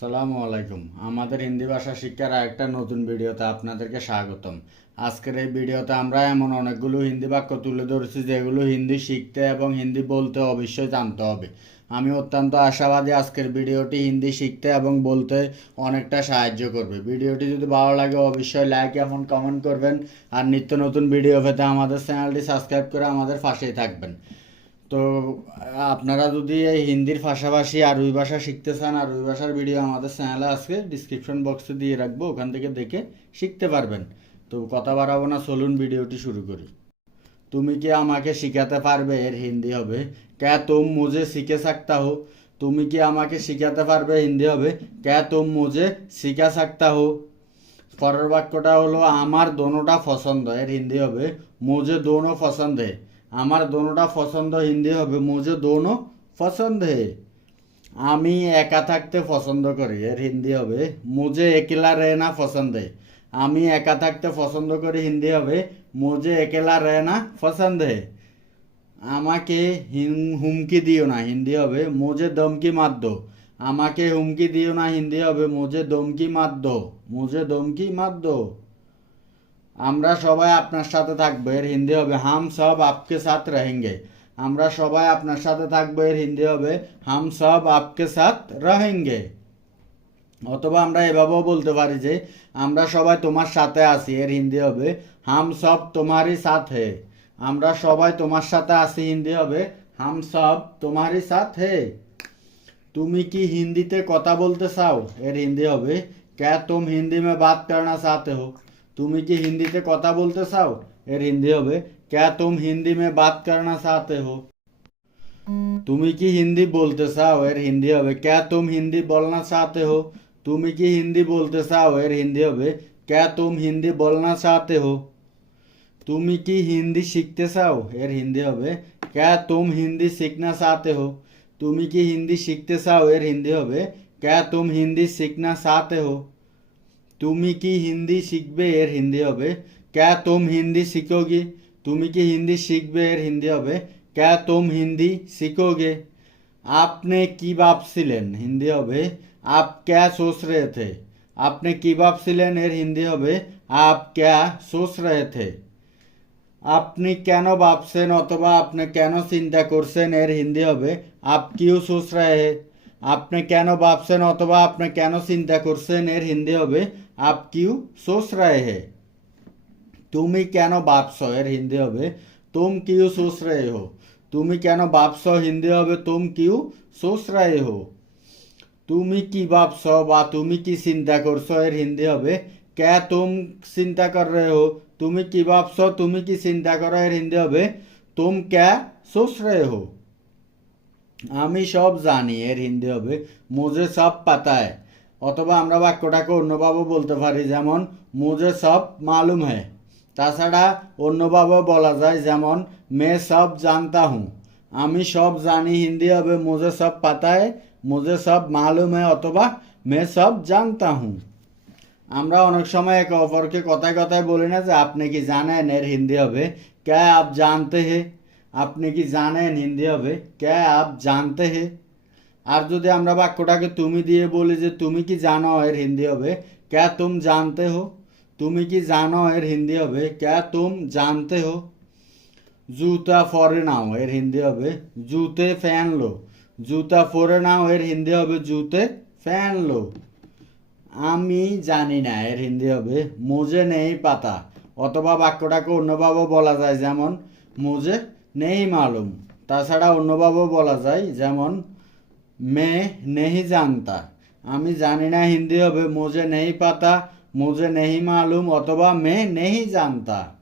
সালামু আলাইকুম। আমাদের হিন্দি ভাষা শিক্ষার আরেকটা নতুন ভিডিওতে আপনাদেরকে স্বাগতম। আজকের এই ভিডিওতে আমরা এমন অনেকগুলো হিন্দি বাক্য তুলে ধরেছি, যেগুলো হিন্দি শিখতে এবং হিন্দি বলতে অবশ্যই জানতে হবে। আমি অত্যন্ত আশাবাদী আজকের ভিডিওটি হিন্দি শিখতে এবং বলতে অনেকটা সাহায্য করবে। ভিডিওটি যদি ভালো লাগে, অবশ্যই লাইক এবং কমেন্ট করবেন। আর নিত্য নতুন ভিডিও পেতে আমাদের চ্যানেলটি সাবস্ক্রাইব করে আমাদের পাশেই থাকবেন। তো, আপনারা যদি এই হিন্দির পাশাপাশি আর ওই ভাষা শিখতে চান, আর ওই ভাষার ভিডিও আমাদের চ্যানেলে আজকে ডিসক্রিপশন বক্সে দিয়ে রাখব, ওখান থেকে দেখে শিখতে পারবেন। তো কথা বাড়াবো না, চলুন ভিডিওটি শুরু করি। তুমি কি আমাকে শিখাতে পারবে এর হিন্দি হবে? কে তুম মোজে শিখে সাকতা হো? তুমি কি আমাকে শিখাতে পারবে হিন্দি হবে? কে তুম মোজে শিখা থাকতা হো? পরের বাক্যটা হলো, আমার দোনোটা পছন্দ, এর হিন্দি হবে মোজে দোনো পছন্দ আমার দোনোটা পছন্দ, হিন্দি হবে। মুঝে দোনো পছন্দ হে। আমি একা থাকতে পছন্দ করি, এর হিন্দি হবে। মুঝে একলা রেনা পছন্দ হে। আমি একা থাকতে পছন্দ করি, হিন্দি হবে। মুঝে একলা রেনা পছন্দ হে। আমাকে হুমকি দিও না, হিন্দি হবে। মুঝে দমকি মার দো। আমাকে হুমকি দিও না, হিন্দি হবে। মুঝে দমকি মার দো। মুঝে দমকি মার দো। আমরা সবাই আপনার সাথে থাকব, এর হিন্দি হবে, হাম সব আপকে সাথ রহেঙ্গে। আমরা সবাই আপনার সাথে থাকব, এর হিন্দি হবে, হাম সব আপকে সাথ রহেঙ্গে। অথবা আমরা এভাবেও বলতে পারি যে, আমরা সবাই তোমার সাথে আছি। এর হিন্দি হবে, হাম সব তোমারই সাথে আমরা সবাই তোমার সাথে আছি, হিন্দি হবে, হাম সব তোমারই সাথে তুমি কি হিন্দিতে কথা বলতে চাও? এর হিন্দি হবে, ক্যা তুম হিন্দি মে বাত করনা চাহতে हो তুমি কি হিন্দিতে কথা বলতে চাও এর হিন্দি হবে ক্যা তুম হিন্দি মে বাত করনা চাহতে हो তুমি কি হিন্দি বলতে চাও এর হিন্দি হবে ক্যা তুম হিন্দি বলনা চাহতে हो তুমি কি হিন্দি বলতে চাও এর হিন্দি হবে ক্যা তুম হিন্দি বলনা চাহতে हो তুমি কি হিন্দি শিখতে চাও এর হিন্দি হবে ক্যা তুম হিন্দি শিখনা চাহতে हो তুমি কি হিন্দি শিখতে চাও এর হিন্দি হবে ক্যা তুম হিন্দি শিখনা চাহতে हो তুমি কি হিন্দি শিখবে, এর হিন্দি হবে। ক্যা তুম হিন্দি শিখোগে? তুমি কি হিন্দি শিখবে, এর হিন্দি হবে। ক্যা তুম হিন্দি শিখোগে? আপনি কি ভাবছিলেন, হিন্দি হবে? আপ ক্যা সোচ রে থে? আপনি কি ভাবছিলেন, এর হিন্দি হবে? আপ ক্যা সোচ রে থে? আপনি কেন ভাবছেন অথবা আপনি কেন চিন্তা করছেন, এর হিন্দি হবে? আপ কিউ সোচ রে আপনি কেন ভাবছেন অথবা আপনি কেন চিন্তা করছেন? এর হিন্দি হবে আপ কিউ সোচ রে হে তুমি কেন ভাবছ? এর হিন্দি হবে তুম কিউ সোচ রে হো তুমি কেন ভাবছ? হিন্দি হবে তুম কিউ সোচ রে হো তুমি কি ভাবছ বা তুমি কি চিন্তা করছ? এর হিন্দি হবে ক্যা তুম চিন্তা কর রে হো তুমি কি ভাবছ? তুমি কি চিন্তা করো? এর হিন্দি হবে তুম ক্যা সোচ রে হো আমি সব জানি, এর হিন্দি হবে। মুজে সব পাতায়। অথবা আমরা বাক্যটাকে অন্যভাবে বলতে পারি, যেমন মুজে সব মালুম হ্যায়। তাছাড়া অন্যভাবে বলা যায়, যেমন, মে সব জানতা হুঁ আমি সব জানি, হিন্দি হবে মুজে সব পাতায়। মুজে সব মালুম হ্যায়, অথবা, মে সব জানতা হুঁ আমরা অনেক সময় একে অপরকে কথায় কথায় বলি না যে, আপনি কি জানেন, এর হিন্দি হবে? ক্যা আপ জানতে হে আপনি কি জানেন, হিন্দি হবে? ক্যা আপ জানতে হে? আর যদি আমরা বাক্যটাকে তুমি দিয়ে বলি যে, তুমি কি জানো এর হিন্দি হবে? ক্যা তুম জানতে হো? তুমি কি জানো এর হিন্দি হবে? ক্যা তুম জানতে হো? জুতা ফরে নাও এর হিন্দি হবে। জুতে ফ্যান লো। জুতা ফরে নাও এর হিন্দি হবে। জুতে ফ্যান লো। আমি জানি না এর হিন্দি হবে। মুজে নেই পাতা। অথবা বাক্যটাকে অন্যভাবে বলা যায় যেমন মুজে নেই মালুম। তাছাড়া অন্যভাবেও বলা যায়, যেমন, মে নেহি জানতা। আমি জানি না হিন্দি হবে, মুজে নেই পাতা, মুজে নেহি মালুম, অথবা, মে নেহি জানতা।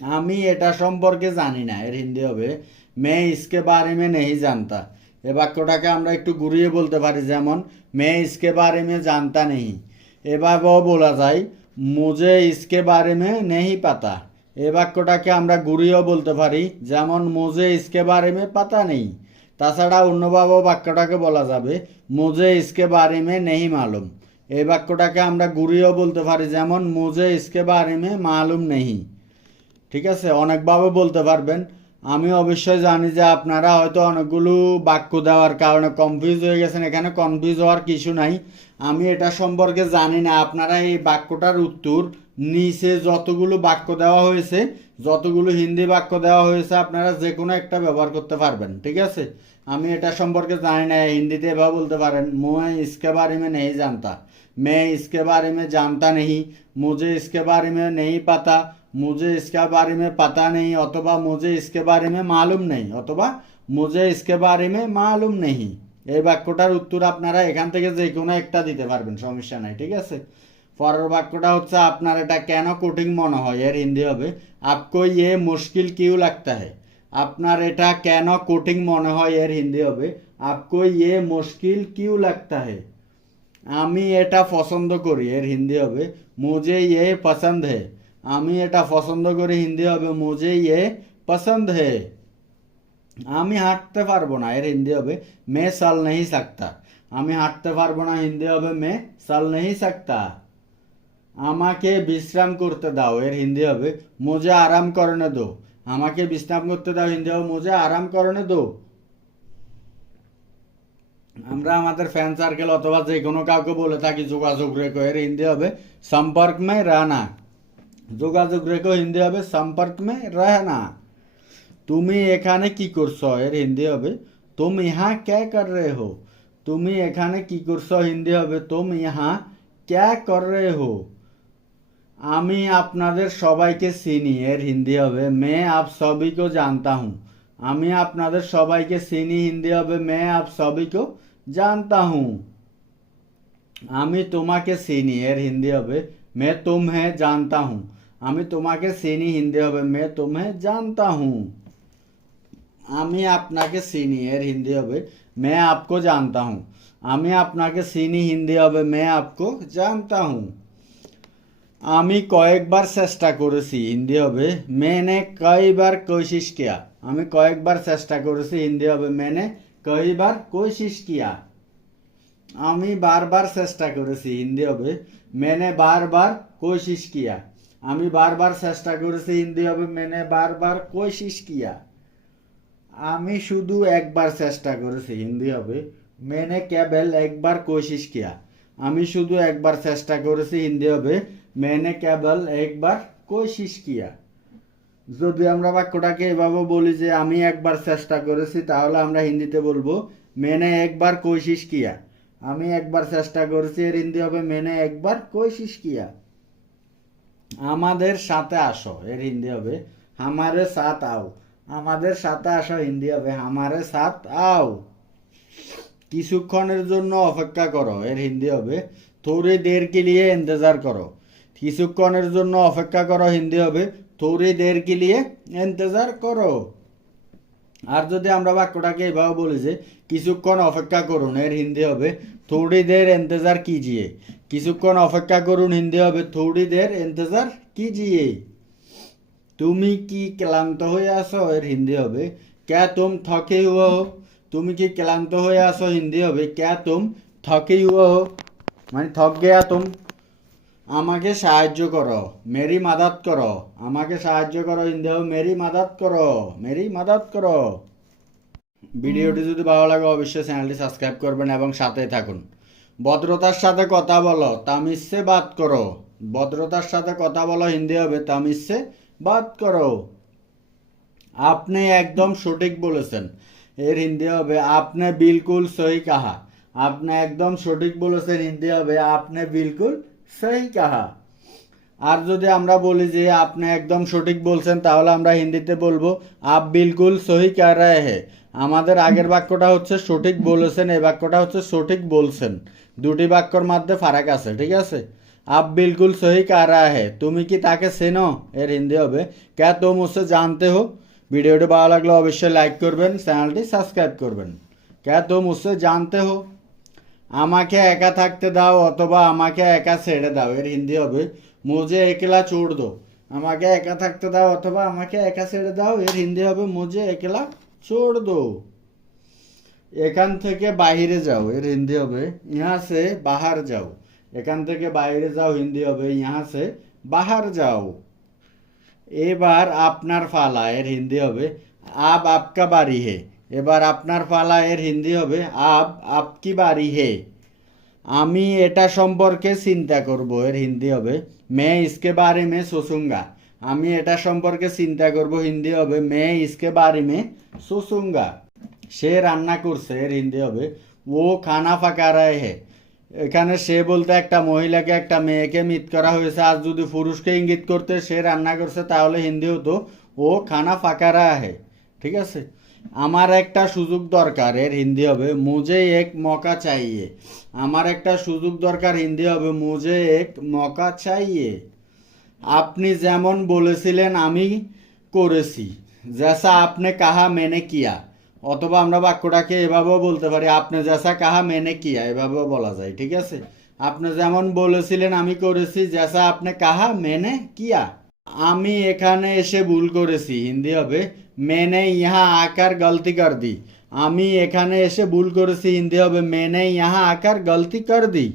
আমি এটা সম্পর্কে জানি না, এর হিন্দি হবে, মে ইসকে বারে মে নেহি জানতা। এ বাক্যটাকে আমরা একটু ঘুরিয়ে বলতে পারি, যেমন, মে ইসকে বারে মে জানতা নেহি। এভাবেও বলা যায় মুঝে ইসকে বারে মে নেহি পাতা। এ বাক্যটাকে আমরা ঘুরিয়েও বলতে পারি। যেমন, মোজে ইসকে বারে মে পাতা নেই। তাছাড়া অন্যভাবে বাক্যটাকে বলা যাবে মুঝে ইসকে বারে মে নেহি মালুম। এই বাক্যটাকে আমরা ঘুরিয়েও বলতে পারি, যেমন, মোজে ইসকে বারে মে মালুম নেহি ঠিক আছে? অনেকভাবে বলতে পারবেন। আমি অবশ্যই জানি যে আপনারা হয়তো অনেকগুলো বাক্য দেওয়ার কারণে কনফিউজ হয়ে গেছেন। এখানে কনফিউজ হওয়ার কিছু নাই। আমি এটা সম্পর্কে জানি না। আপনারা এই বাক্যটার উত্তর নিচে যতগুলো বাক্য দেওয়া হয়েছে, যতগুলো হিন্দি বাক্য দেওয়া হয়েছে, আপনারা যে কোনো একটা ব্যবহার করতে পারবেন, ঠিক আছে? আমি এটা সম্পর্কে জানি না, হিন্দিতে এভাবে বলতে পারেন মোয়ে ইসকে বারে মে নেই জানতা, মে ইসকে বারে মে জানতা নেই মুজে ইসকে বারে মে নেই পাতা মুজে ইসকে বারে মে পাতা নেই অথবা মুজে ইসকে বারে মে মালুম নেই অথবা মোজে ইসকে বারে মে মালুম নেই এই বাক্যটার উত্তর আপনারা এখান থেকে যে কোনো একটা দিতে পারবেন, সমস্যা নাই, ঠিক আছে? পরের বাক্যটা হচ্ছে, আপনার এটা কেন কঠিন মনে হয়? এর হিন্দি হবে, আপকো ইয়ে মুশকিল কিউ লাগতা है আপনার এটা কেন কঠিন মনে হয়? এর হিন্দি হবে, আপকো ইয়ে মুশকিল কিউ লাগতা है আমি এটা পছন্দ করি, এর হিন্দি হবে, মুঝে ইয়ে পছন্দ হে আমি এটা পছন্দ করি, হিন্দি হবে, মুঝে ইয়ে পছন্দ হে আমি হাঁটতে পারব না, এর হিন্দি হবে, মে চল নেই সাকতা আমি হাঁটতে পারব না, হিন্দি হবে, মে চল নেই সাকতা আমাকে বিশ্রাম করতে দাও, এর হিন্দি হবে, মোজা আরাম করণে দো। আমাকে বিশ্রাম করতে দাও, হিন্দি হবে, মোজা আরাম করণে দো। আমরা আমাদের ফ্যান সার্কেল অথবা যে কোনো কাউকে বলে থাকি, যোগাযোগ রেখো। এর হিন্দি হবে সম্পর্ক মে রানা। যোগাযোগ রেখো, হিন্দি হবে সম্পর্ক মে রহনা তুমি এখানে কি করছ? এর হিন্দি হবে, তুমি ইহা ক্যা কর রে হো? তুমি এখানে কি করছ? হিন্দি হবে, তুমি ইহা ক্যা কর রে হো? আমি আপনাদের সবাইকে চিনি, এর হিন্দি হবে, মে আপ সবই কো জানতা হুঁ আমি আপনাদের সবাইকে চিনি, হিন্দি হবে, মে আপ সবই কো জানতা হুঁ আমি তোমাকে চিনি, এর হিন্দি হবে, মে তুমহে জানতা হুঁ আমি তোমাকে চিনি, হিন্দি হবে, মে তুমহে জানতা হুঁ আমি আপনাকে চিনি, এর হিন্দি হবে, মে আপকো জানতা হুঁ আমি আপনাকে চিনি, হিন্দি হবে, মে আপকো জানতা হুঁ আমি কয়েকবার চেষ্টা করেছি হিন্দি হবে মেনে কয়বার কোশিশ কিয়া আমি কয়েকবার চেষ্টা করেছি হিন্দি হবে মেনে কয়বার কোশিশ কিয়া আমি বারবার চেষ্টা করেছি হিন্দি হবে মেনে বারবার কোশিশ কিয়া আমি বারবার চেষ্টা করেছি হিন্দি হবে মেনে বারবার কোশিশ কিয়া আমি শুধু একবার চেষ্টা করেছি হিন্দি হবে মেনে কেবল একবার কোশিশ কিয়া আমি শুধু একবার চেষ্টা করেছি হিন্দি হবে মেনে কেবল একবার কোশিশ কিয়া যদি আমরা বাক্যটাকে এভাবে বলি যে আমি একবার চেষ্টা করেছি তাহলে আমরা হিন্দিতে বলব মেনে একবার কোশিশ কিয়া আমি একবার চেষ্টা করেছি এর হিন্দি হবে মেনে একবার কোশিশ কিয়া আমাদের সাথে আসো এর হিন্দি হবে হামারে সাথ আও আমাদের সাথে আসো হিন্দি হবে হামারে সাথ আও কিছুক্ষণের জন্য অপেক্ষা করো এর হিন্দি হবে থোড়ি দের কে লিয়ে ইন্তজার করো কিছুক্ষণের জন্য অপেক্ষা করো, হিন্দি হবে। থোড়ি দের কে লিয়ে ইন্তজার করো। আর যদি আমরা বাক্যটাকে এভাবে বলি যে, কিছুক্ষণ অপেক্ষা করুন, এর হিন্দি হবে থোড়ি দের ইন্তজার কিজিয়ে। কিছুক্ষণ অপেক্ষা করুন, হিন্দি হবে থোড়ি দের ইন্তজার কিজিয়ে। তুমি কি ক্লান্ত হয়ে আসো এর হিন্দি হবে? ক্যা তুম থকে হুয়া হো? তুমি কি ক্লান্ত হয়ে আসো হিন্দি হবে? ক্যা তুম থকে হুয়া হো? মানে থক গেয়া তুম? আমাকে সাহায্য করো, মেরি মাদাত করো। আমাকে সাহায্য করো হিন্দি হবে মেরি মাদাত করো, মেরি মাদাত করো। ভিডিওটি যদি ভালো লাগে, অবশ্যই চ্যানেলটি সাবস্ক্রাইব করবেন এবং সাথে থাকুন। ভদ্রতার সাথে কথা বলো তামিজসে বাদ করো। ভদ্রতার সাথে কথা বলো, হিন্দি হবে তামিজসে বাদ করো। আপনি একদম সঠিক বলেছেন। এর হিন্দি হবে, আপনি বিলকুল সহি কাহা। আপনি একদম সঠিক বলেছেন, হিন্দি হবে, আপনি বিলকুল সহি কাহা। আর যদি আমরা বলি যে আপনি একদম সঠিক বলছেন, তাহলে আমরা হিন্দিতে বলব, আপ বিলকুল সহি কা রায় হে আমাদের আগের বাক্যটা হচ্ছে, সঠিক বলেছেন। এই বাক্যটা হচ্ছে, সঠিক বলছেন। দুটি বাক্যর মধ্যে ফারাক আছে, ঠিক আছে? আপ বিলকুল সহি কা রায় হে তুমি কি তাকে চেনো? এর হিন্দি হবে, ক্যা তুম উসে জানতে হো? ভিডিওটি ভালো লাগলে অবশ্যই লাইক করবেন, চ্যানেলটি সাবস্ক্রাইব করবেন। ক্যা তুম উসে জানতে হো? আমাকে একা থাকতে দাও অথবা আমাকে একা ছেড়ে দাও। এর হিন্দি হবে মুজে একলা চুড় দো। আমাকে একা থাকতে দাও অথবা আমাকে একা ছেড়ে দাও। এর হিন্দি হবে মুজে একলা চোর দো। এখান থেকে বাহিরে যাও, এর হিন্দি হবে, ইহা সে বাহার যাও। এখান থেকে বাইরে যাও, হিন্দি হবে, ইহা সে বাহার যাও। এবার আপনার ফালা, এর হিন্দি হবে, আব আপকা বাড়ি হে। এবার আপনার পালা এর হিন্দি হবে, আব আপকি বাড়ি হে। আমি এটা সম্পর্কে চিন্তা করব, এর হিন্দি হবে, মে ইসকে বারে মে সোচুঙ্গা আমি এটা সম্পর্কে চিন্তা করব, হিন্দি হবে, মে ইসকে বারে মে সোচুঙ্গা সে রান্না করছে, এর হিন্দি হবে, ও খানা ফাঁকা রায় হে। এখানে সে বলতে একটা মহিলাকে, একটা মেয়েকে মিট করা হয়েছে আর যদি পুরুষকে ইঙ্গিত করতে সে রান্না করছে, তাহলে হিন্দি হতো, ও খানা ফাঁকা রায় হে, ঠিক আছে? আমার একটা সুযোগ দরকার, এর হিন্দি হবে, মুঝে এক মকা চাইয়ে। আমার একটা সুযোগ দরকার, হিন্দি হবে, মুঝে এক মকা চাইয়ে। আপনি যেমন বলেছিলেন, আমি করেছি। জেসা আপনি কাহা মেনে কিয়া। অথবা আমরা বাক্যটাকে এভাবেও বলতে পারি, আপনি জেসা কাহা মেনে কিয়া, এভাবেও বলা যায়, ঠিক আছে? আপনি যেমন বলেছিলেন, আমি করেছি জেসা আপনি কাহা মেনে কিয়া। আমি এখানে এসে ভুল করেছি, হিন্দি হবে মেনে ইহা আকার গলতি কর দি। আমি এখানে এসে ভুল করেছি হিন্দি হবে, মেনে ইহা আকার গলতি কর দি।